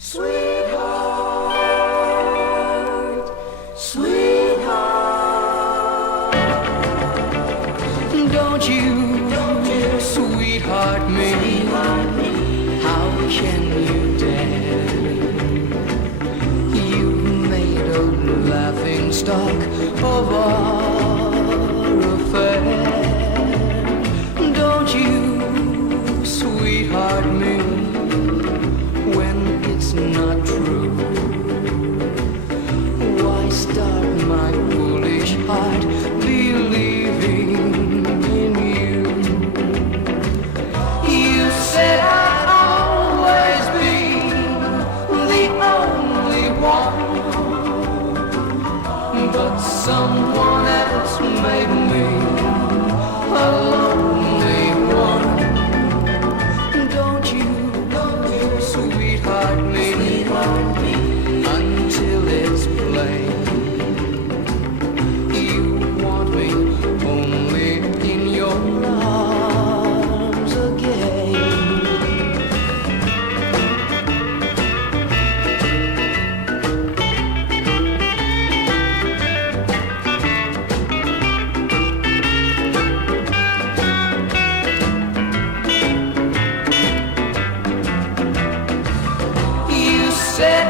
Sweetheart, sweetheart, don't you sweetheart me? How can you dare? You've made a laughing stock of our affair. Don't you sweetheart me when it's not true? Why start my foolish heart believing in you? You said I'd always be the only one, but someone else made me a lonely one. Don't you sweetheart me until it's plain you want me only in your arms again. You said